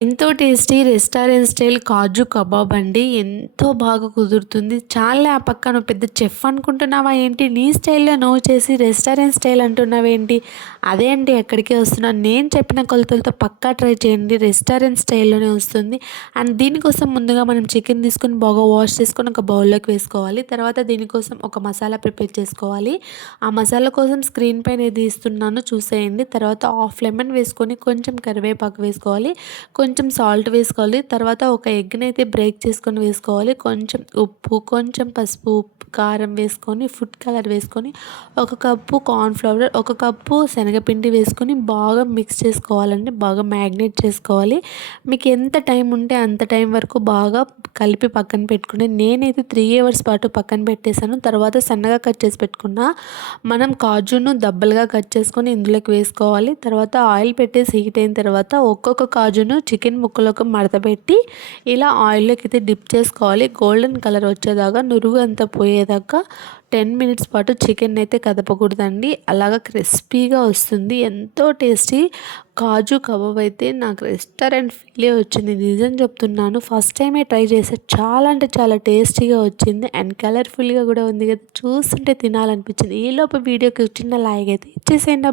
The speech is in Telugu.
ఎంతో టేస్టీ రెస్టారెంట్ స్టైల్ కాజు కబాబ్ అండి. ఎంతో బాగా కుదురుతుంది. చాల్లే ఆ పక్క నువ్వు పెద్ద చెఫ్ అనుకుంటున్నావా ఏంటి? నీ స్టైల్‌లో నువ్వు చేసి రెస్టారెంట్ స్టైల్ అంటున్నావేంటి? అదే అండి ఎక్కడికే వస్తున్నాను. నేను చెప్పిన కొలతలతో పక్కా ట్రై చేయండి. రెస్టారెంట్ స్టైల్‌లోనే వస్తుంది. అండ్ దీనికోసం ముందుగా మనం చికెన్ తీసుకొని బాగా వాష్ చేసుకొని ఒక బౌల్‌లోకి వేసుకోవాలి. తర్వాత దీనికోసం ఒక మసాలా ప్రిపేర్ చేసుకోవాలి. ఆ మసాలా కోసం స్క్రీన్ పైన ఏది ఇస్తున్నానో చూసేయండి. తర్వాత హాఫ్ లెమన్ వేసుకొని కొంచెం కరివేపాకు వేసుకోవాలి. కొంచెం సాల్ట్ వేసుకోవాలి. తర్వాత ఒక ఎగ్‌నైతే బ్రేక్ చేసుకొని వేసుకోవాలి. కొంచెం ఉప్పు, కొంచెం పసుపు, కారం వేసుకొని, ఫుడ్ కలర్ వేసుకొని, ఒక కప్పు కార్న్ ఫ్లవర్, ఒక కప్పు శనగపిండి వేసుకొని బాగా మిక్స్ చేసుకోవాలండి. బాగా మ్యాగ్నేట్ చేసుకోవాలి. మీకు ఎంత టైం ఉంటే అంత టైం వరకు బాగా కలిపి పక్కన పెట్టుకోండి. నేనైతే 3 అవర్స్ పాటు పక్కన పెట్టేసాను. తర్వాత సన్నగా కట్ చేసి పెట్టుకున్న మనం కాజును దబ్బలుగా కట్ చేసుకొని ఇందులోకి వేసుకోవాలి. తర్వాత ఆయిల్ పెట్టేసి హీట్ అయిన తర్వాత ఒక్కొక్క కాజును చికెన్ ముక్కలకు మడతపెట్టి ఇలా ఆయిల్లోకి అయితే డిప్ చేసుకోవాలి. గోల్డెన్ కలర్ వచ్చేదాకా నురుగు అంతా పోయేదాకా 10 మినిట్స్ పాటు చికెన్ అయితే కదపకూడదండి. అలాగా క్రిస్పీగా వస్తుంది. ఎంతో టేస్టీ కాజు కబాబ్ అయితే నాకు రెస్టారెంట్ ఫీలే వచ్చింది. నిజం చెప్తున్నాను. ఫస్ట్ టైమే ట్రై చేసా. చాలా అంటే చాలా టేస్టీగా వచ్చింది. అండ్ కలర్ఫుల్గా కూడా ఉంది కదా, చూస్తుంటే తినాలనిపించింది. ఈలోపు వీడియోకి చిన్న లైక్ అయితే ఇచ్చేసేయండి.